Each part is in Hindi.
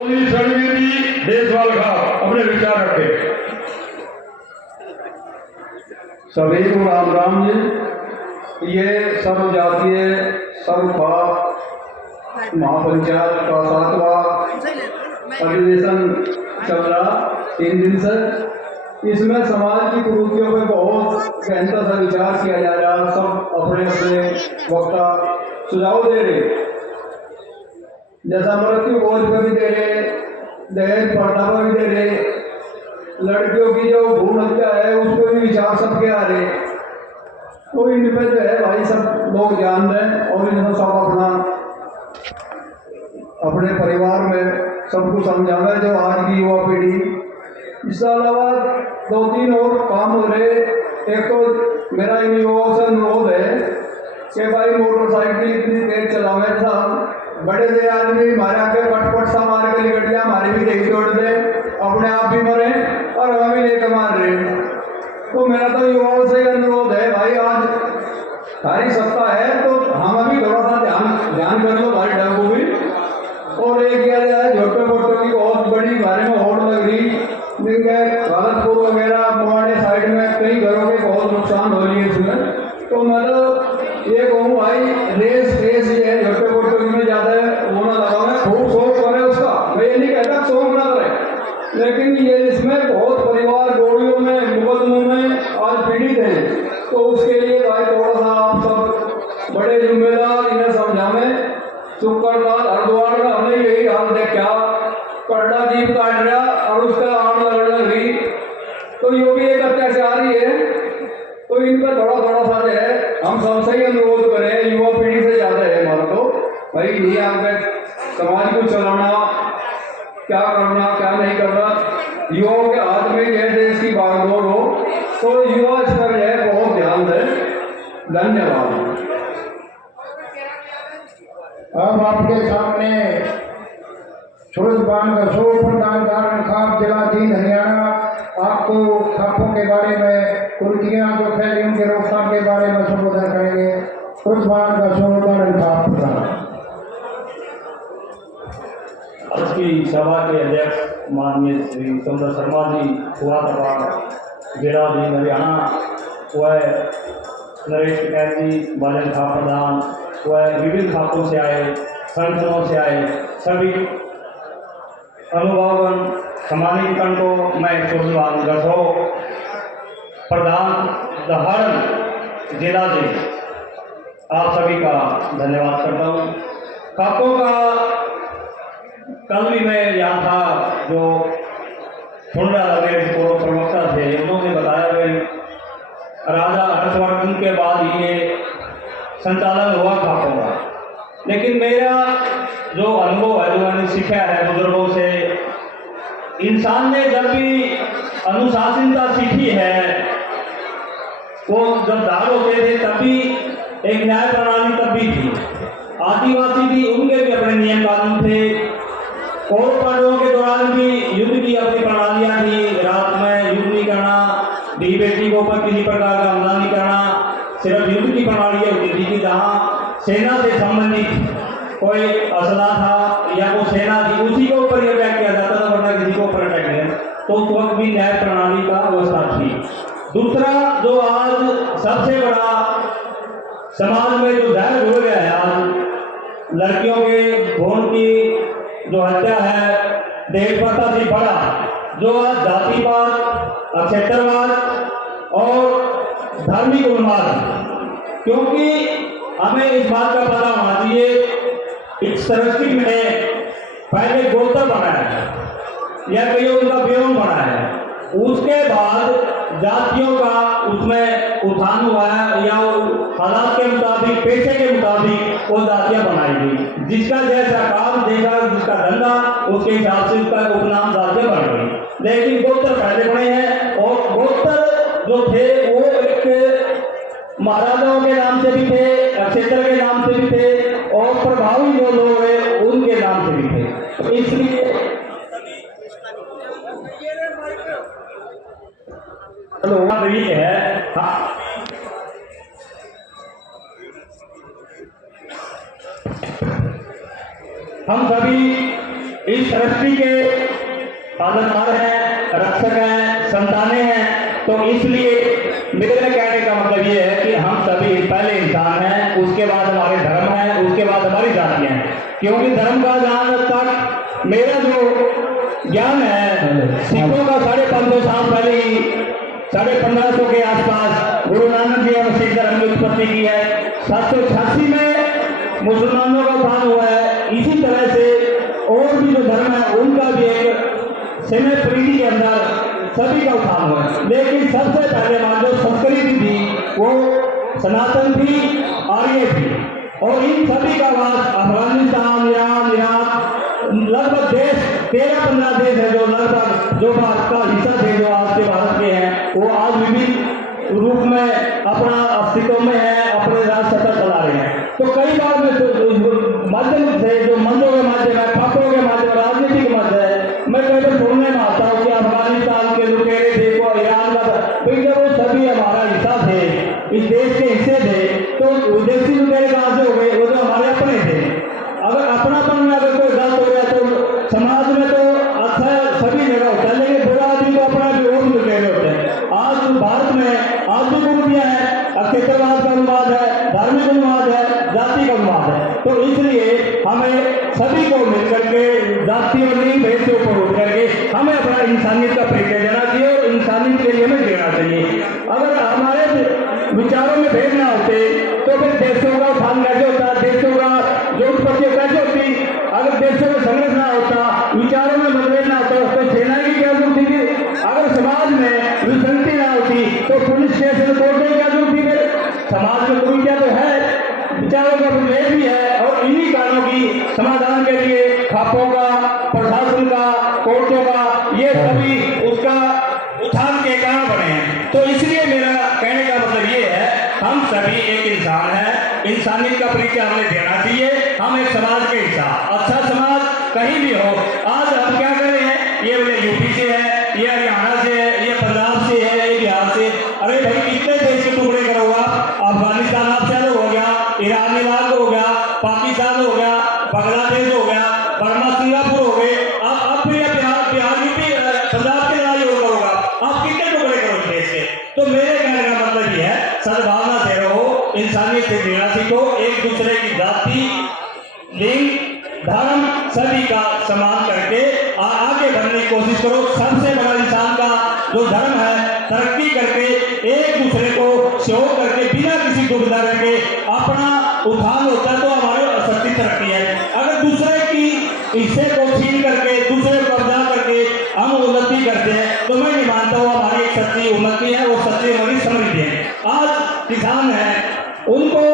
देशवाल का अपने विचार रखे। सभी को राम राम जी। ये सर्व जातीय सर्व महापंचायत का 7वां अधिवेशन चल रहा 3 दिन से। इसमें समाज की कुरीतियों पर बहुत गहनता से विचार किया जा रहा। सब अपने अपने वक्ता सुझाव दे रहे, जैसा मृत्यु बोझ पर भी दे रहे, दहेज प्रथा पर भी दे रहे, लड़कियों की जो भ्रूण हत्या है उस पर भी विचार सबके आ रहे। तो इन पे जो है भाई सब लोग ध्यान दें और इनको सब अपना अपने परिवार में सबको समझावे जो आज की युवा पीढ़ी। इसके अलावा 2-3 और काम हो रहे। एक तो मेरा इन युवाओं से अनुरोध है कि भाई मोटरसाइकिल इतनी तेज चलावे था, बड़े से आदमी हमारे आगे पटपट सा मार के निकट जाए, हमारी भी देख तोड़ दे, अपने आप भी मरे और हमें भी लेकर मार रहे। तो मेरा तो युवाओं से अनुरोध है भाई, आज सारी सत्ता है तो हम अभी थोड़ा सा ध्यान कर लो भाई ढंग को भी। और एक किया जाए झोटे बोटों की बहुत बड़ी बारे में होड़ लग रही, भारतपुर वगैरह मोहाड़े साइड में कई घरों के बहुत नुकसान हो रही है इसमें। तो मतलब ये कहूँ भाई रेस ये है झोटे बोटों में ज्यादा वो ना लगाओ, खूब शौक करे उसका, मैं ये नहीं कहता शौक ना करे, लेकिन ये इसमें बहुत परिवार गोलियों में मुकदमों में आज पीड़ित है। तो उसके लिए भाई थोड़ा सा आप सब बड़े जिम्मेदार इन्हें समझावे। शुक्रवार हरिद्वार का हमने यही हाल देखा, कड़ला दीप काट रहा और उसका आग लगने लगी। तो यो भी एक अत्याचार ही है। तो इन पर थोड़ा सा जो है हम सबसे ही अनुरोध करें, युवा पीढ़ी से ज्यादा है हमारा तो भाई ये आपके समाज को चलाना, क्या करना क्या नहीं करना युवाओं के हाथ में यह देश की बागडोर हो। तो युवा इस पर है बहुत ध्यान दें। धन्यवाद। अब आपके सामने सूरजबान का शो प्रधान कारण खाप जिला जींद हरियाणा आपको खापों के बारे में, कुर्तियां जो फैली उनके रोकथाम के बारे में संबोधन करेंगे। सूरजबान का शो प्रधान खाप प्रधान। आज की सभा के अध्यक्ष माननीय श्री सुंदर शर्मा जी, हुआ सभा जिला जींद हरियाणा, वह नरेश टिकैत जी, बालन खाप प्रधान, वह विभिन्न खापों से आए, संगठनों से आए, सभी अनुभवगण सम्मानितगण को मैं सूरजबान गढ़ो प्रधान दहाड़ जिला जी आप सभी का धन्यवाद करता हूँ। खापों का कल भी मैं यहाँ था, जो सुन रहा था मेरे पूर्व प्रवक्ता थे, उन्होंने बताया कि राजा हर्षवर्धन के बाद ही ये संचालन हुआ खापों का। लेकिन मेरा जो अनुभव है, जो मैंने सीखा है बुजुर्गों से, इंसान ने जब भी अनुशासनता सीखी है, वो जब दाग होते थे तब भी एक न्याय प्रणाली तब भी थी। आदिवासी भी, उनके भी अपने नियम कानून थे। कौरव पांडवों के दौरान भी युद्ध की अपनी प्रणालियां थी। रात में युद्ध नहीं करना, दी बेटी के ऊपर किसी प्रकार का हमला नहीं करना, सिर्फ युद्ध की प्रणालियां होती थी कि जहाँ सेना से संबंधित कोई असला था या वो सेना थी उसी के ऊपर यह अटैक किया जाता था, वरना किसी को ऊपर अटैक नहीं। तो उस वक्त भी न्याय प्रणाली का अवस्था थी। दूसरा, जो आज सबसे बड़ा समाज में जो जहर घुल गया है, आज लड़कियों के भ्रूण की जो हत्या है, दहेज प्रथा से बड़ा, जो आज जातिवाद, अक्षेत्रवाद और धार्मिक उन्माद। क्योंकि हमें इस बात का पता होना चाहिए, इस सृष्टि में पहले गोत्र बना है या कहीं उनका व्योम बना है, उसके बाद जातियों का उसमें उत्थान हुआ है या हालात के मुताबिक, पेशे के मुताबिक वो जातियां बनाई गई। जिसका जैसा काम देखा, जिसका धंधा, उसके हिसाब से उसका उपनाम जातियां बन गई। लेकिन गोत्र पहले बने हैं, और गोत्र जो थे वो एक महाराजाओं के नाम से भी थे, क्षेत्र के नाम से भी थे, और प्रभावी जो लोग हैं उनके नाम से भी थे। इसलिए है हम सभी इस सृष्टि के पालनहार हैं, रक्षक हैं, संतानें हैं। तो इसलिए मेरे कहने का मतलब ये है कि हम सभी पहले इंसान हैं, उसके बाद हमारे धर्म हैं, उसके बाद हमारी जातियां हैं। क्योंकि धर्म का जहाँ तक मेरा जो ज्ञान है, सिखों का 550 साल पहले ही 1550 के आसपास गुरु नानक जी ने सिख धर्म की उत्पत्ति की है। 786 में मुसलमानों का उत्थान हुआ है। इसी तरह से और भी जो धर्म है उनका भी एक समय परिधि के अंदर सभी का उत्थान हुआ है। लेकिन सबसे पहले मान जो संस्कृति थी वो सनातन थी, आर्य थी। और इन सभी का वास अफगानिस्तान, ईरान, इराक, लगभग देश 13-15 देश है जो लगभग जो भारत का हिस्सा थे, जो आज के भारत के हैं, वो आज विभिन्न रूप में अपना अस्तित्व में है, अपने राज सत्ता चला रहे हैं। तो कई बार में तो माध्यम से जो मंदों के माध्यम है, पात्रों के माध्यम, राजनीति के माध्यम है, मैं कई बार सुनने में आता हूँ कि अफगानिस्तान के लुटेरे देखो, ईरान का भाई, जब वो सभी हमारा हिस्सा थे, इस देश के हिस्से थे, तो विदेशी लुटेरे कहाँ से हो गए? वो तो हमारे अपने थे। अगर अपनापन में अगर कोई गलत हो गया तो समाज में तो अच्छा सभी जगह होता है, लेकिन बुरा आदमी को अपना भी और भी लुटेरे होते हैं। आज भारत में आज भी कुर्तियाँ हैं, क्षेत्रवाद का अनुवाद है, धार्मिक अनुवाद है, जाति का अनुवाद है। तो इसलिए हमें सभी को मिलकर के जाति और नहीं भेद से ऊपर उठ करके हमें अपना इंसानियत का परिचय देना चाहिए और इंसानियत के लिए हमें जीना चाहिए। अगर हमारे विचारों में भेद ना होते तो फिर देशों का उत्थान कैसे होता, देशों का जो उत्पत्ति कैसे होती? अगर देशों में संघर्ष ना होता, विचारों में मतभेद ना होता, तो सेना की क्या जरूरत थी? अगर समाज में विसंगति ना होती तो पुलिस स्टेशन कोर्ट की क्या जरूरत थी? समाज में कोई क्या तो है, विचारों का मतभेद भी है, और इन्हीं कारणों की समाधान के लिए खापों का, प्रशासन का, कोर्टों का, ये सभी उसका उत्थान के कारण बने हैं। तो इसलिए मेरा कहने का मतलब ये है, हम सभी एक इंसान हैं, इंसानियत का परिचय हमें देना चाहिए। हम एक समाज के हिस्सा, अच्छा समाज कहीं भी हो। आज हम क्या कर रहे हैं, ये बोले यूपी से है, ये हरियाणा से है, ये पंजाब से है, ये बिहार से। अरे भाई, कितने देश के टुकड़े करोगा? अफगानिस्तान आपसे अलग हो गया, ईरान इराक हो गया, पाकिस्तान हो गया, बांग्लादेश हो गया, बर्मा सिंगापुर हो गए। अब फिर बिहार यूपी पंजाब की लड़ाई और करोगा, आप कितने टुकड़े करोगे देश के? तो मेरे कहने का मतलब ये है, सद्भावना से रहो, इंसानियत से जीना सीखो, एक दूसरे की जाति, लिंग, धर्म सभी का सम्मान करके आगे बढ़ने की कोशिश करो। सबसे बड़ा इंसान का जो धर्म है, तरक्की करके एक दूसरे को सहयोग करके बिना किसी दुविधा के अपना उत्थान होता है, तो हमारी सच्ची तरक्की है। अगर दूसरे की हिस्से को छीन करके, दूसरे को कब्जा करके हम उन्नति करते हैं, तो मैं नहीं मानता हूँ हमारी एक सच्ची उन्नति है, वो सच्ची हमारी समृद्धि है। आज किसान है, उनको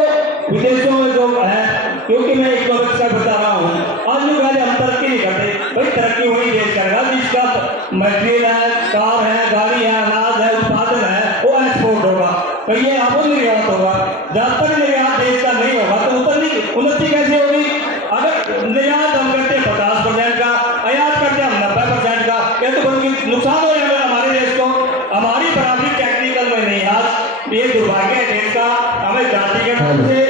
विदेशों में जो है, क्योंकि मैं इकोनॉमिक्स का बता रहा हूँ, आज लोग पहले हम तरक्की नहीं करते। भाई, तरक्की वही देश करेगा जिसका मटेरियल है, कार है, गाड़ी है, अनाज है, उत्पादन है, वो एक्सपोर्ट होगा। तो ये आपको निर्यात होगा। जब तक निर्यात देश का नहीं होगा तो उन्नति कैसे होगी? अगर निर्यात हम करते हैं 50% का, आयात करते हैं हम 90% का, ये तो बहुत नुकसान हो जाएगा हमारे देश को। हमारी बराबरी टेक्निकल में नहीं। आज ये दुर्भाग्य है देश का। हमें जातिगत रूप से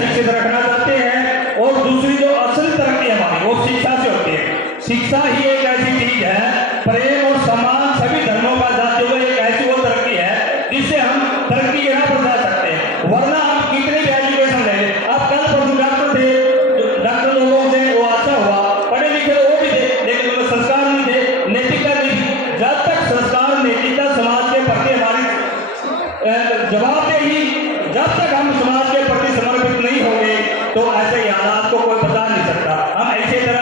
शिक्षित रखना चाहते हैं, और दूसरी जो असल तरक्की हमारी वो शिक्षा से होती है। शिक्षा ही एक ऐसी चीज है, प्रेम और सम्मान सभी धर्मों का जाते हुए एक ऐसी वो तरक्की है जिससे हम तरक्की के राह पर जा सकते हैं। वरना हम कितने भी एजुकेशन ले लें, आप कल परसों डॉक्टर थे, डॉक्टर लोगों से वो अच्छा हुआ, पढ़े लिखे वो भी थे, लेकिन उनके संस्कार नहीं थे, नैतिकता नहीं थी। जब तक संस्कार, नैतिकता समाज के प्रति हमारी जवाबदेही, जब तक हम समाज के प्रति समर्पित नहीं होंगे, तो ऐसे हालात को कोई बता नहीं सकता। हम ऐसे तरह